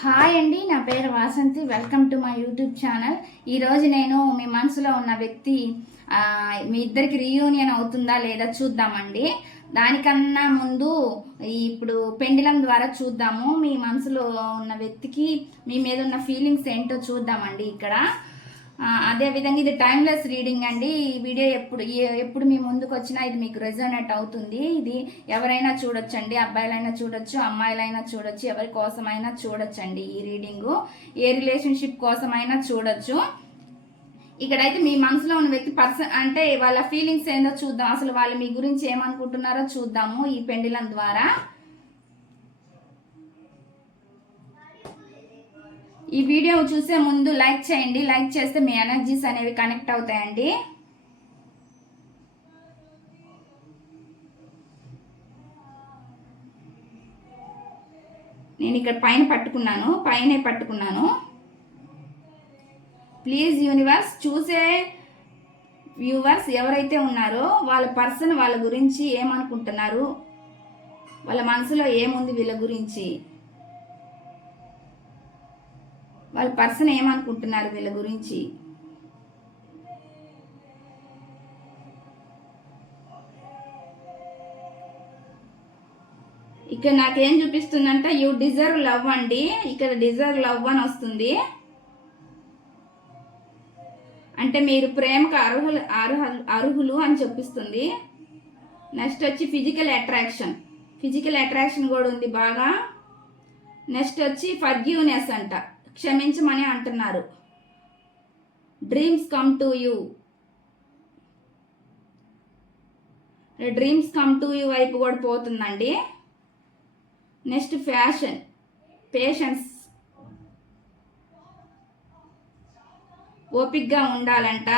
Hi అండి నా పేరు Vasanthi. Welcome to my YouTube channel. ఈరోజు నేను మీ మనసులో ఉన్న వ్యక్తి మీ ఇద్దరికి రీయూనియన్ అవుతుందా లేదా చూద్దామండి. దానికన్నా ముందు ఇప్పుడు పెండిలం ద్వారా చూద్దాము. మీ మనసులో ఉన్న వ్యక్తికి మీ మీద ఉన్న ఫీలింగ్స్ ఏంటో చూద్దామండి ఇక్కడ. అదేవిధంగా అదే విధంగా ఇది టైమ్లెస్ రీడింగ్ అండి. ఈ వీడియో ఎప్పుడు ఎప్పుడు మీ ముందుకు వచ్చినా ఇది మీకు రెజోనేట్ అవుతుంది. ఇది ఎవరైనా చూడొచ్చండి. అబ్బాయిలైనా చూడొచ్చు అమ్మాయిలైనా చూడొచ్చు ఎవరి కోసమైనా చూడొచ్చండి ఈ రీడింగు ఏ రిలేషన్షిప్ కోసమైనా చూడొచ్చు. ఇక్కడైతే మీ మనసులో ఉన్న వ్యక్తి పర్సన్ అంటే వాళ్ళ ఫీలింగ్స్ ఏందో చూద్దాం. అసలు వాళ్ళు మీ గురించి ఏమనుకుంటున్నారో చూద్దాము ఈ పెండిలం ద్వారా. ఈ వీడియో చూసే ముందు లైక్ చేయండి. లైక్ చేస్తే మీ ఎనర్జీస్ అనేవి కనెక్ట్ అవుతాయండి. నేను ఇక్కడ పైన పట్టుకున్నాను. పైనే పట్టుకున్నాను. ప్లీజ్ యూనివర్స్ చూసే వ్యూవర్స్ ఎవరైతే ఉన్నారో వాళ్ళ పర్సన్ వాళ్ళ గురించి ఏమనుకుంటున్నారు? వాళ్ళ మనసులో ఏముంది వీళ్ళ గురించి? వాళ్ళ పర్సన్ ఏమనుకుంటున్నారు వీళ్ళ గురించి? ఇక్కడ నాకేం చూపిస్తుందంటే యూ డిజర్వ్ లవ్ అండి. ఇక్కడ డిజర్వ్ లవ్ అని వస్తుంది. అంటే మీరు ప్రేమకు అర్హులు అర్హ అర్హులు అని చూపిస్తుంది నెక్స్ట్ వచ్చి ఫిజికల్ అట్రాక్షన్ ఫిజికల్ అట్రాక్షన్ కూడా ఉంది బాగా. నెక్స్ట్ వచ్చి ఫర్గ్యూనెస్ అంట. క్షమించమని అంటున్నారు. Dreams come to you. Dreams come to you వైపు కూడా పోతుందండి. Next fashion patience. ఓపిక్గా ఉండాలంట.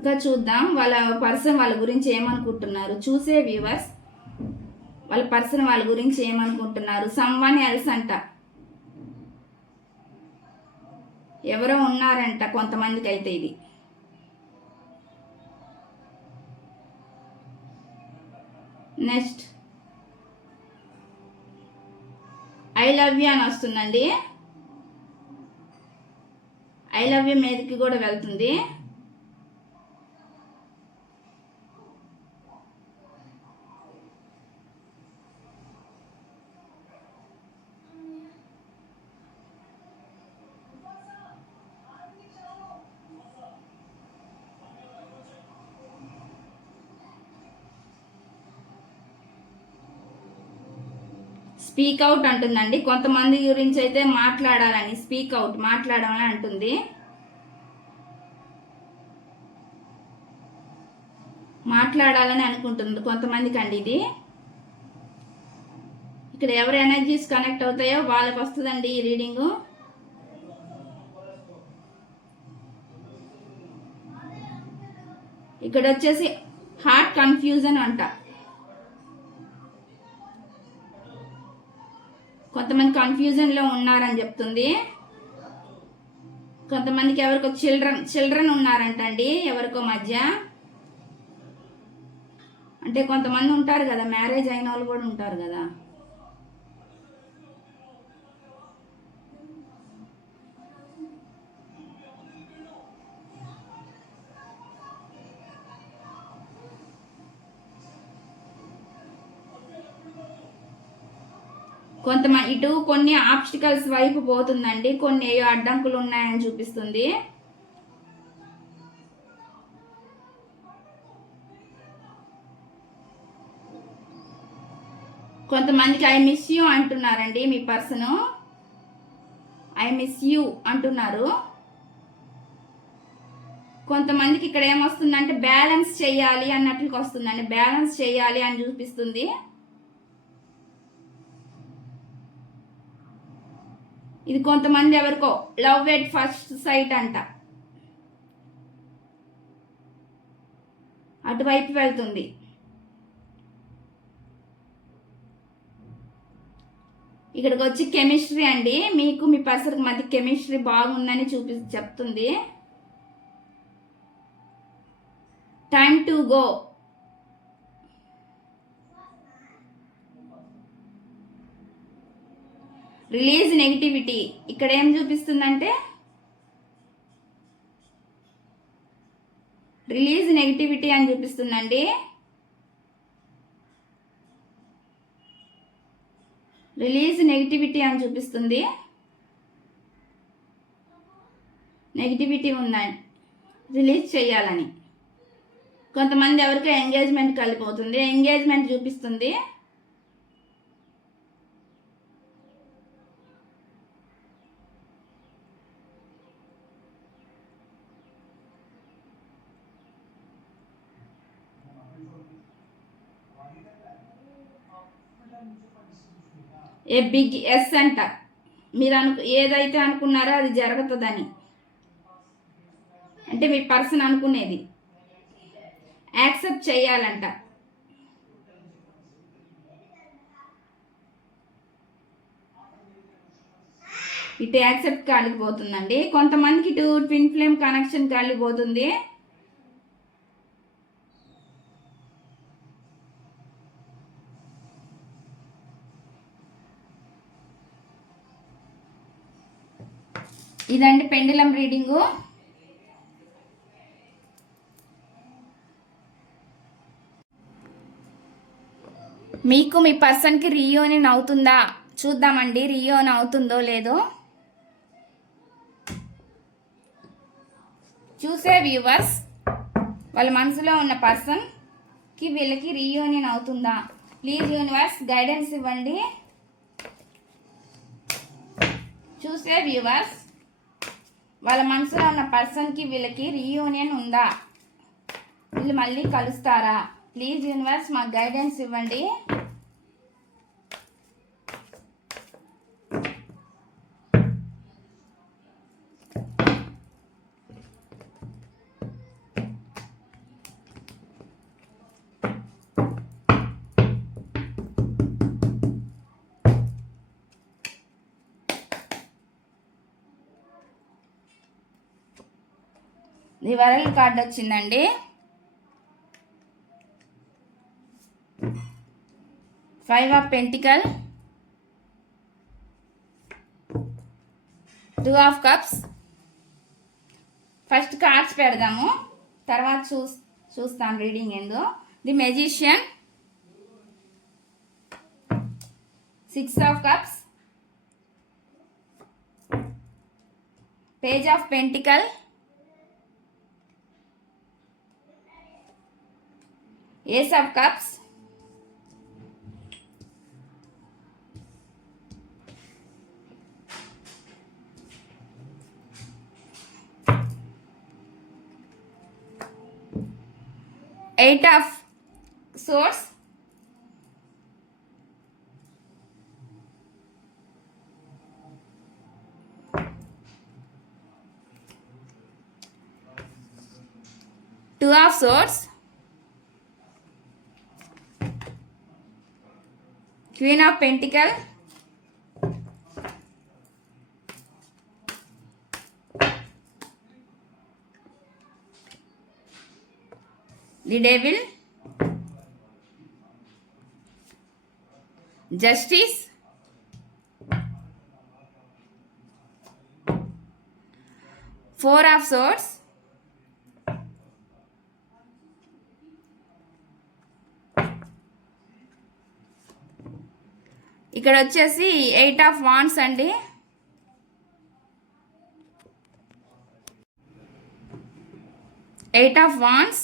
ఇంకా చూద్దాం. వాళ్ళ పర్సన్ వాళ్ళ గురించి ఏమనుకుంటున్నారు? చూసే వ్యూవర్స్ వాళ్ళ పర్సన్ వాళ్ళ గురించి ఏమనుకుంటున్నారు? సమ్వన్ ఎల్స్ అంట. ఎవరో ఉన్నారంట కొంతమందికి అయితే ఇది. నెక్స్ట్ ఐ లవ్ యూ అని వస్తుందండి. ఐ లవ్ యూ మీదకి కూడా వెళ్తుంది. స్పీక్ అవుట్ అంటుందండి. కొంతమంది గురించి అయితే మాట్లాడాలని స్పీక్ అవుట్ మాట్లాడాలని అంటుంది. మాట్లాడాలని అనుకుంటుంది కొంతమందికి అండి ఇది. ఇక్కడ ఎవరు ఎనర్జీస్ కనెక్ట్ అవుతాయో వాళ్ళకి వస్తుందండి ఈ రీడింగు. ఇక్కడ వచ్చేసి హార్ట్ కన్ఫ్యూజన్ అంట. కొంతమంది కన్ఫ్యూజన్లో ఉన్నారని చెప్తుంది. కొంతమందికి ఎవరికో చిల్డ్రన్ చిల్డ్రన్ ఉన్నారంటండి ఎవరికో మధ్య. అంటే కొంతమంది ఉంటారు కదా మ్యారేజ్ అయిన వాళ్ళు కూడా ఉంటారు కదా. కొంతమంది ఇటు కొన్ని ఆబ్స్టికల్స్ వైపు పోతుందండి. కొన్ని ఏవో అడ్డంకులు ఉన్నాయని చూపిస్తుంది. కొంతమందికి ఐ మిస్ యూ అంటున్నారండి మీ పర్సను. ఐ మిస్ యూ అంటున్నారు. కొంతమందికి ఇక్కడ ఏమొస్తుందంటే బ్యాలెన్స్ చేయాలి అన్నట్లుగా వస్తుందండి. బ్యాలెన్స్ చేయాలి అని చూపిస్తుంది. ఇది కొంతమంది ఎవరికో లవ్ ఎట్ ఫస్ట్ సైట్ అంట. అటువైపు వెళ్తుంది. ఇక్కడికి వచ్చి కెమిస్ట్రీ అండి. మీకు మీ పర్సన్కి మధ్య కెమిస్ట్రీ బాగుందని చూపి చెప్తుంది. Time to go. Release negativity. ఇక్కడ ఏం చూపిస్తుందంటే రిలీజ్ నెగిటివిటీ అని చూపిస్తుందండి. రిలీజ్ నెగిటివిటీ అని చూపిస్తుంది. నెగిటివిటీ ఉందని రిలీజ్ చేయాలని. కొంతమంది ఎవరికి ఎంగేజ్మెంట్ కలిపోతుంది ఎంగేజ్మెంట్ చూపిస్తుంది. ఏ బిగ్ ఎస్ అంట. మీరు అను ఏదైతే అనుకున్నారో అది జరుగుతుందని. అంటే మీ పర్సన్ అనుకునేది. యాక్సెప్ట్ చేయాలంట ఇటు యాక్సెప్ట్ కాలిపోతుందండి కొంతమందికి ఇటు ట్విన్ ఫ్లేమ్ కనెక్షన్ కాలిపోతుంది ఇదండి పెండిలం రీడింగు. మీకు మీ పర్సన్కి రీయూనియన్ అవుతుందా? చూద్దామండి రీయూన్ అవుతుందో లేదో. చూసే వ్యూవర్స్ వాళ్ళ మనసులో ఉన్న పర్సన్కి వీళ్ళకి రీయూనియన్ అవుతుందా? ప్లీజ్ యూనివర్స్ గైడెన్స్ ఇవ్వండి. చూసే వ్యూవర్స్ వాళ్ళ మనసులో ఉన్న పర్సన్కి వీళ్ళకి రీయూనియన్ ఉందా? వీళ్ళు మళ్ళీ కలుస్తారా? ప్లీజ్ యూనివర్స్ మాకు గైడెన్స్ ఇవ్వండి. ఇది వరల్డ్ కార్డ్ వచ్చిందండి. Five of pentacle two of cups first cards పెడదాము. తర్వాత చూ చూస్తాం రీడింగ్ ఏందో the magician six of cups page of pentacle Ace of Cups. Eight of Swords. Two of Swords. Queen of pentacle the devil justice four of swords ఇక్కడ వచ్చేసి eight of wands అండి. Eight of wands.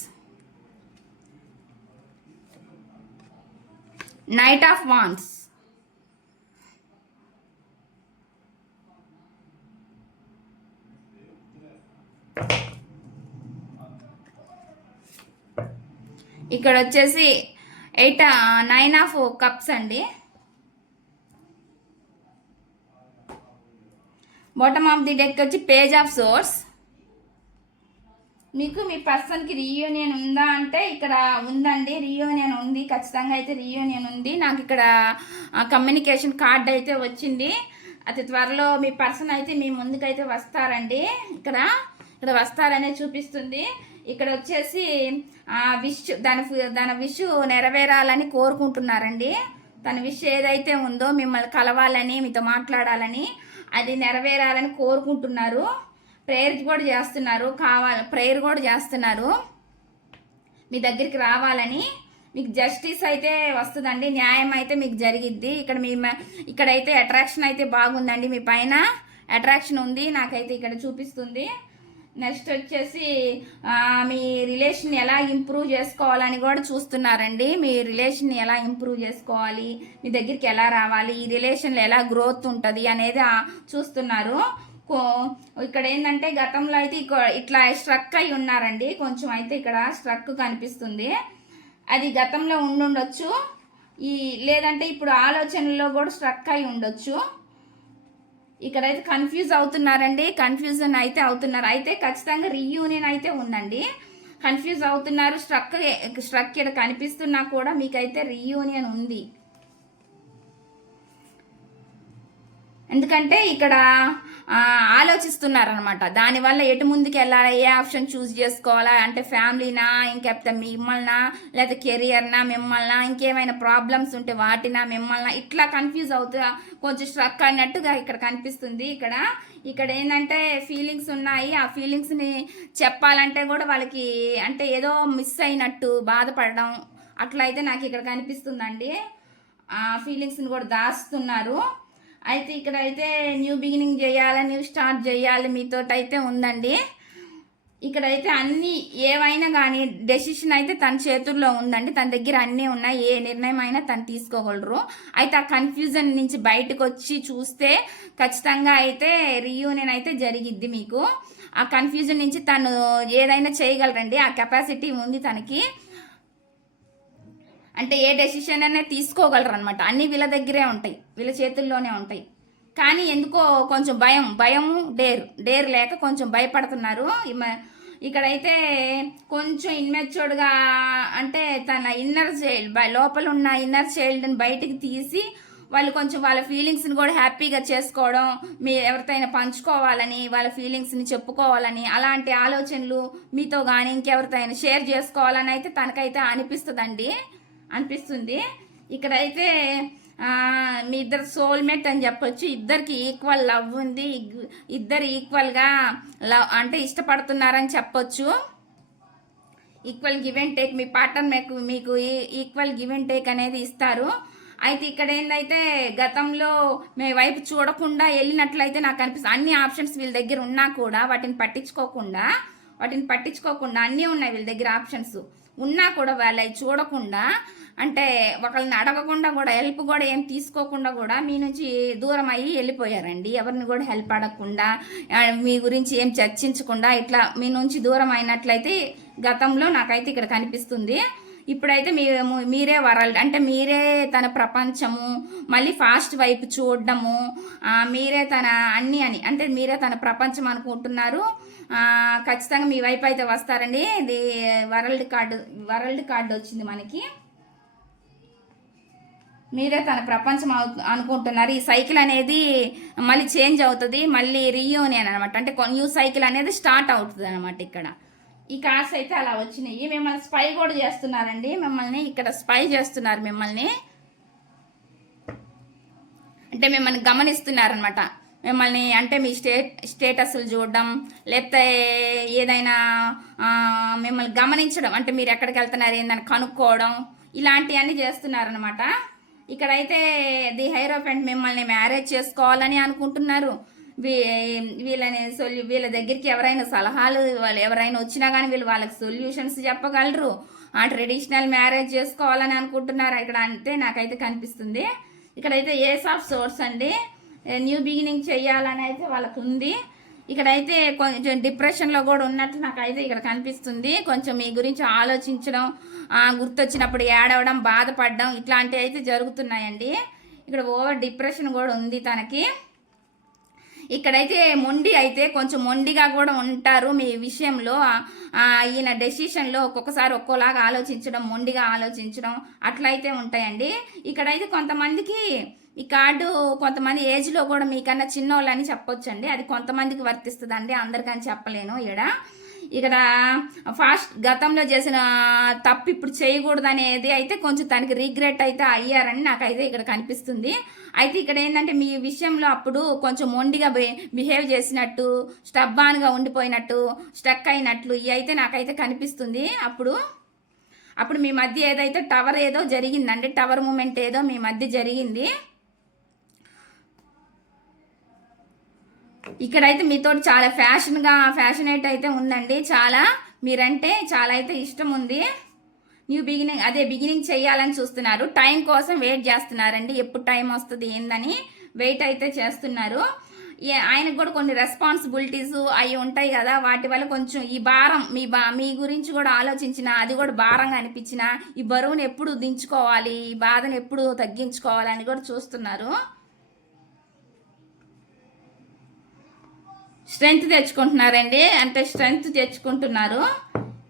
Knight of wands. ఇక్కడ వచ్చేసి eight nine of cups అండి. Bottom of the deck వచ్చి page of swords మీకు మీ పర్సన్కి రీయూనియన్ ఉందా అంటే ఇక్కడ ఉందండి. రీయూనియన్ ఉంది. ఖచ్చితంగా అయితే రీయూనియన్ ఉంది. నాకు ఇక్కడ కమ్యూనికేషన్ కార్డ్ అయితే వచ్చింది. అతి త్వరలో మీ పర్సన్ అయితే మీ ముందుకైతే వస్తారండి. ఇక్కడ ఇక్కడ వస్తారనే చూపిస్తుంది. ఇక్కడ వచ్చేసి విష్ దాని దాని విష్ నెరవేరాలని కోరుకుంటున్నారండి. తన విష్ ఏదైతే ఉందో మిమ్మల్ని కలవాలని మీతో మాట్లాడాలని అది నెరవేరాలని కోరుకుంటున్నారు. ప్రేయర్ కూడా చేస్తున్నారు. కావాలి ప్రేయర్ కూడా చేస్తున్నారు. మీ దగ్గరికి రావాలని. మీకు జస్టిస్ అయితే వస్తుందండి. న్యాయం అయితే మీకు జరిగిద్ది. ఇక్కడ మీ ఇక్కడైతే అట్రాక్షన్ అయితే బాగుందండి. మీ పైన అట్రాక్షన్ ఉంది. నాకైతే ఇక్కడ చూపిస్తుంది. నెక్స్ట్ వచ్చేసి మీ రిలేషన్ ఎలా ఇంప్రూవ్ చేసుకోవాలని కూడా చూస్తున్నారండి. మీ రిలేషన్ ఎలా ఇంప్రూవ్ చేసుకోవాలి? మీ దగ్గరికి ఎలా రావాలి? ఈ రిలేషన్లో ఎలా గ్రోత్ ఉంటుంది అనేది చూస్తున్నారు. కో- ఇక్కడ ఏంటంటే గతంలో అయితే ఇట్లా స్ట్రక్ అయి ఉన్నారండి. కొంచెం అయితే ఇక్కడ స్ట్రక్ కనిపిస్తుంది. అది గతంలో ఉండుండొచ్చు. ఈ లేదంటే ఇప్పుడు ఆలోచనలో కూడా స్ట్రక్ అయి ఉండొచ్చు. ఇక్కడైతే కన్ఫ్యూజ్ అవుతున్నారండి. కన్ఫ్యూజన్ అయితే అవుతున్నారు. అయితే ఖచ్చితంగా రీయూనియన్ అయితే ఉందండి. కన్ఫ్యూజ్ అవుతున్నారు. స్ట్రక్ స్ట్రక్ ఇక్కడ కనిపిస్తున్నా కూడా మీకైతే రీయూనియన్ ఉంది. ఎందుకంటే ఇక్కడ ఆలోచిస్తున్నారనమాట దానివల్ల ఎటు ముందుకు వెళ్ళాలి ఏ ఆప్షన్ చూస్ చేసుకోవాలా? అంటే ఫ్యామిలీనా ఇంకెప్తే మిమ్మల్నా లేదా కెరియర్నా మిమ్మల్నా ఇంకేమైనా ప్రాబ్లమ్స్ ఉంటే వాటినా మిమ్మల్ని? ఇట్లా కన్ఫ్యూజ్ అవుతూ కొంచెం స్ట్రక్ అన్నట్టుగా ఇక్కడ కనిపిస్తుంది. ఇక్కడ ఇక్కడ ఏంటంటే ఫీలింగ్స్ ఉన్నాయి. ఆ ఫీలింగ్స్ని చెప్పాలంటే కూడా వాళ్ళకి అంటే ఏదో మిస్ అయినట్టు బాధపడడం అట్లా అయితే నాకు ఇక్కడ కనిపిస్తుందండి. ఆ ఫీలింగ్స్ని కూడా దాస్తున్నారు. అయితే ఇక్కడ అయితే న్యూ బిగినింగ్ చేయాలి న్యూ స్టార్ట్ చేయాలి మీతో అయితే ఉందండి. ఇక్కడైతే అన్ని ఏవైనా కానీ డెసిషన్ అయితే తన చేతుల్లో ఉందండి. తన దగ్గర అన్నీ ఉన్నాయి. ఏ నిర్ణయం అయినా తను తీసుకోగలరు. అయితే ఆ కన్ఫ్యూజన్ నుంచి బయటకు వచ్చి చూస్తే ఖచ్చితంగా అయితే రీయూనియన్ అయితే జరిగిద్ది మీకు. ఆ కన్ఫ్యూజన్ నుంచి తను ఏదైనా చేయగలరండి. ఆ కెపాసిటీ ఉంది తనకి. అంటే ఏ డెసిషన్ అనేది తీసుకోగలరు అనమాట అన్నీ వీళ్ళ దగ్గరే ఉంటాయి. వీళ్ళ చేతుల్లోనే ఉంటాయి. కానీ ఎందుకో కొంచెం భయం భయం డేర్ డేర్ లేక కొంచెం భయపడుతున్నారు. ఇక్కడైతే కొంచెం ఇన్మెచ్యూర్డ్గా అంటే తన ఇన్నర్ చైల్డ్ లోపల ఉన్న ఇన్నర్ చైల్డ్ని బయటికి తీసి వాళ్ళు కొంచెం వాళ్ళ ఫీలింగ్స్ని కూడా హ్యాపీగా చేసుకోవడం మీ ఎవరితోనైనా పంచుకోవాలని వాళ్ళ ఫీలింగ్స్ని చెప్పుకోవాలని అలాంటి ఆలోచనలు మీతో కానీ ఇంకెవరితో షేర్ చేసుకోవాలని అయితే తనకైతే అనిపిస్తుందండి. అనిపిస్తుంది. ఇక్కడైతే మీ ఇద్దరు సోల్మేట్ అని చెప్పొచ్చు. ఇద్దరికి ఈక్వల్ లవ్ ఉంది. ఇద్దరు ఈక్వల్గా లవ్ అంటే ఇష్టపడుతున్నారని చెప్పొచ్చు. ఈక్వల్ గివ్ అండ్ టేక్ మీ పార్ట్నర్ మీకు మీకు ఈక్వల్ గివ్ అండ్ టేక్ అనేది ఇస్తారు. అయితే ఇక్కడ ఏంటైతే గతంలో మీ వైపు చూడకుండా వెళ్ళినట్లయితే నాకు అనిపిస్తుంది. అన్ని ఆప్షన్స్ వీళ్ళ దగ్గర ఉన్నా కూడా వాటిని పట్టించుకోకుండా వాటిని పట్టించుకోకుండా అన్నీ ఉన్నాయి వీళ్ళ దగ్గర ఆప్షన్స్ ఉన్నా కూడా వాళ్ళవి చూడకుండా అంటే ఒకళ్ళని అడగకుండా కూడా హెల్ప్ కూడా ఏం తీసుకోకుండా కూడా మీ నుంచి దూరం అయ్యి వెళ్ళిపోయారండి. ఎవరిని కూడా హెల్ప్ అడగకుండా మీ గురించి ఏం చర్చించకుండా ఇట్లా మీ నుంచి దూరం అయినట్లయితే గతంలో నాకైతే ఇక్కడ కనిపిస్తుంది. ఇప్పుడైతే మీ మీరే వరల్డ్ అంటే మీరే తన ప్రపంచము మళ్ళీ ఫాస్ట్ వైపు చూడడము మీరే తన అన్నీ అని అంటే మీరే తన ప్రపంచం అనుకుంటున్నారు. ఖచ్చితంగా మీ వైపు అయితే వస్తారండి. ఇది వరల్డ్ కార్డు వరల్డ్ కార్డు వచ్చింది మనకి. మీరే తన ప్రపంచం అనుకుంటున్నారు. ఈ సైకిల్ అనేది మళ్ళీ చేంజ్ అవుతుంది మళ్ళీ రీయూనియన్ అనమాట అంటే న్యూ సైకిల్ అనేది స్టార్ట్ అవుతుంది అనమాట ఇక్కడ. ఈ కార్స్ అయితే అలా వచ్చినాయి. మిమ్మల్ని స్పై కూడా చేస్తున్నారండి. మిమ్మల్ని ఇక్కడ స్పై చేస్తున్నారు మిమ్మల్ని. అంటే మిమ్మల్ని గమనిస్తున్నారనమాట మిమ్మల్ని అంటే మీ స్టేట్ స్టేటస్లు చూడడం లేకపోతే ఏదైనా మిమ్మల్ని గమనించడం అంటే మీరు ఎక్కడికి వెళ్తున్నారు ఏందని కనుక్కోవడం ఇలాంటివన్నీ చేస్తున్నారనమాట ఇక్కడైతే ది హైరోఫెంట్ మిమ్మల్ని మ్యారేజ్ చేసుకోవాలని అనుకుంటున్నారు. వీ- వీళ్ళని సొల్యూ వీళ్ళ దగ్గరికి ఎవరైనా సలహాలు వాళ్ళు ఎవరైనా వచ్చినా కానీ వీళ్ళు వాళ్ళకి సొల్యూషన్స్ చెప్పగలరు. ఆ ట్రెడిషనల్ మ్యారేజ్ చేసుకోవాలని అనుకుంటున్నారు. ఇక్కడ అంతే నాకైతే కనిపిస్తుంది. ఇక్కడైతే ఏస్ ఆఫ్ సోర్స్ అండి. న్యూ బిగినింగ్ చేయాలని అయితే వాళ్ళకు ఉంది ఇక్కడైతే కొంచెం డిప్రెషన్లో కూడా ఉన్నట్టు నాకైతే ఇక్కడ కనిపిస్తుంది. కొంచెం మీ గురించి ఆలోచించడం గుర్తొచ్చినప్పుడు ఏడవడం బాధపడడం ఇట్లాంటివి అయితే జరుగుతున్నాయండి. ఇక్కడ ఓవర్ డిప్రెషన్ కూడా ఉంది తనకి. ఇక్కడైతే మొండి అయితే కొంచెం మొండిగా కూడా ఉంటారు మీ విషయంలో. ఈయన డెసిషన్లో ఒక్కొక్కసారి ఒక్కోలాగా ఆలోచించడం మొండిగా ఆలోచించడం అట్లయితే ఉంటాయండి. ఇక్కడైతే కొంతమందికి ఈ కార్డు కొంతమంది ఏజ్లో కూడా మీకన్నా చిన్నోళ్ళని చెప్పొచ్చండి. అది కొంతమందికి వర్తిస్తుందండి. అందరికని చెప్పలేను ఇక్కడ ఇక్కడ ఫాస్ట్ గతంలో చేసిన తప్పు ఇప్పుడు చేయకూడదు అనేది అయితే కొంచెం తనకి రిగ్రెట్ అయితే అయ్యారని నాకైతే ఇక్కడ కనిపిస్తుంది. అయితే ఇక్కడ ఏంటంటే మీ విషయంలో అప్పుడు కొంచెం మొండిగా బిహేవ్ చేసినట్టు స్టబ్బాన్గా ఉండిపోయినట్టు స్టక్ అయినట్లు ఇవి అయితే నాకైతే కనిపిస్తుంది. అప్పుడు అప్పుడు మీ మధ్య ఏదైతే టవర్ ఏదో జరిగిందండి టవర్ మూమెంట్ ఏదో మీ మధ్య జరిగింది. ఇక్కడైతే మీతో చాలా ఫ్యాషన్గా ఫ్యాషనేట్ అయితే ఉందండి. చాలా మీరంటే చాలా అయితే ఇష్టం ఉంది. న్యూ బిగినింగ్ అదే బిగినింగ్ చేయాలని చూస్తున్నారు. టైం కోసం వెయిట్ చేస్తున్నారండి. ఎప్పుడు టైం వస్తుంది ఏందని వెయిట్ అయితే చేస్తున్నారు. ఆయనకు కూడా కొన్ని రెస్పాన్సిబిలిటీస్ అవి ఉంటాయి కదా. వాటి వల్ల కొంచెం ఈ భారం మీ బా మీ గురించి కూడా ఆలోచించిన అది కూడా భారంగా అనిపించిన ఈ బరువును ఎప్పుడు దించుకోవాలి ఈ బాధను ఎప్పుడు తగ్గించుకోవాలని కూడా చూస్తున్నారు. స్ట్రెంగ్త్ తెచ్చుకుంటున్నారండి. అంటే స్ట్రెంగ్త్ తెచ్చుకుంటున్నారు.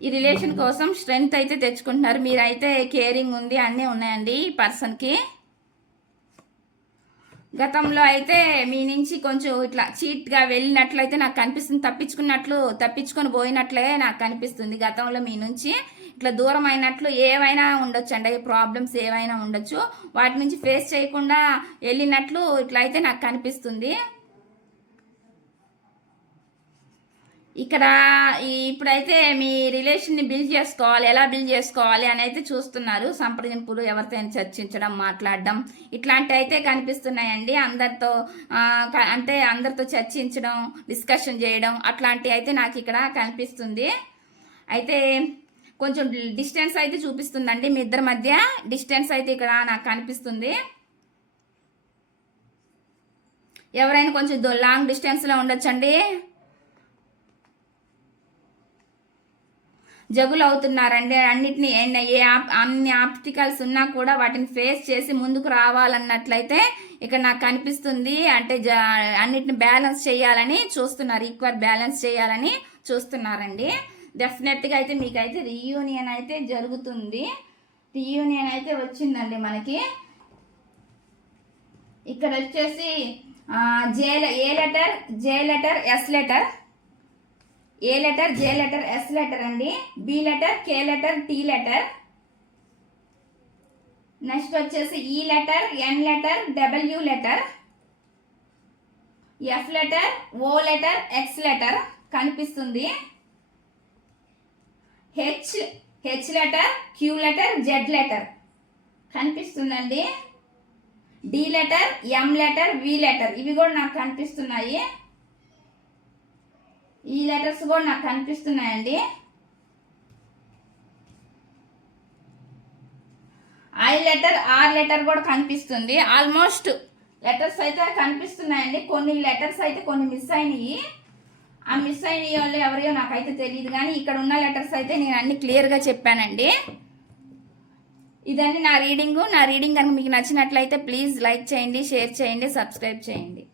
ఈ రిలేషన్ కోసం స్ట్రెంగ్త్ అయితే తెచ్చుకుంటున్నారు. మీరైతే కేరింగ్ ఉంది అన్నీ ఉన్నాయండి ఈ పర్సన్కి. గతంలో అయితే మీ నుంచి కొంచెం ఇట్లా చీట్గా వెళ్ళినట్లయితే నాకు కనిపిస్తుంది. తప్పించుకున్నట్లు తప్పించుకొని పోయినట్లే నాకు కనిపిస్తుంది గతంలో మీ నుంచి. ఇట్లా దూరం అయినట్లు ఏవైనా ఉండొచ్చు అండి ప్రాబ్లమ్స్ ఏవైనా ఉండొచ్చు. వాటి నుంచి ఫేస్ చేయకుండా వెళ్ళినట్లు ఇట్లా అయితే నాకు కనిపిస్తుంది. ఇక్కడ ఇప్పుడైతే మీ రిలేషన్ని బిల్డ్ చేసుకోవాలి ఎలా బిల్డ్ చేసుకోవాలి అని అయితే చూస్తున్నారు. సంప్రదింపులు ఎవరితో చర్చించడం మాట్లాడడం ఇట్లాంటి అయితే కనిపిస్తున్నాయండి. అందరితో అంటే అందరితో చర్చించడం డిస్కషన్ చేయడం అట్లాంటివి అయితే నాకు ఇక్కడ కనిపిస్తుంది. అయితే కొంచెం డిస్టెన్స్ అయితే చూపిస్తుందండి మీ ఇద్దరి మధ్య. డిస్టెన్స్ అయితే ఇక్కడ నాకు కనిపిస్తుంది. ఎవరైనా కొంచెం లాంగ్ డిస్టెన్స్లో ఉండొచ్చండి. జగులు అవుతున్నారండి అన్నిటిని ఏ ఆప్- అన్ని ఆప్టికల్స్ ఉన్నా కూడా వాటిని ఫేస్ చేసి ముందుకు రావాలన్నట్లయితే ఇక్కడ నాకు కనిపిస్తుంది. అంటే జ అన్నిటిని బ్యాలెన్స్ చేయాలని చూస్తున్నారు. ఈక్వల్ బ్యాలెన్స్ చేయాలని చూస్తున్నారండి. డెఫినెట్గా అయితే మీకైతే రీయూనియన్ అయితే జరుగుతుంది. రీయూనియన్ అయితే వచ్చిందండి మనకి. ఇక్కడ వచ్చేసి J A letter? J letter S letter? A letter? J letter? S letter అండి. B letter? K letter? T letter? Next వచ్చేసి E letter N letter W letter F letter O letter X letter కనిపిస్తుంది. H H letter Q letter Z letter కనిపిస్తుందండి. D letter M letter V letter ఇవి కూడా నాకు కనిపిస్తున్నాయి. ఈ letters కూడా నాకు కనిపిస్తున్నాయండి. ఐ లెటర్ ఆర్ లెటర్ కూడా కనిపిస్తుంది. ఆల్మోస్ట్ లెటర్స్ అయితే కనిపిస్తున్నాయండి. కొన్ని లెటర్స్ అయితే కొన్ని మిస్ అయినాయి. ఆ మిస్ అయిన వాళ్ళు ఎవరియో నాకైతే తెలియదు కానీ ఇక్కడ ఉన్న లెటర్స్ అయితే నేను అన్ని క్లియర్గా చెప్పానండి. ఇదండి నా రీడింగు. నా రీడింగ్ కనుక మీకు నచ్చినట్లయితే ప్లీజ్ లైక్ చేయండి షేర్ చేయండి సబ్స్క్రైబ్ చేయండి.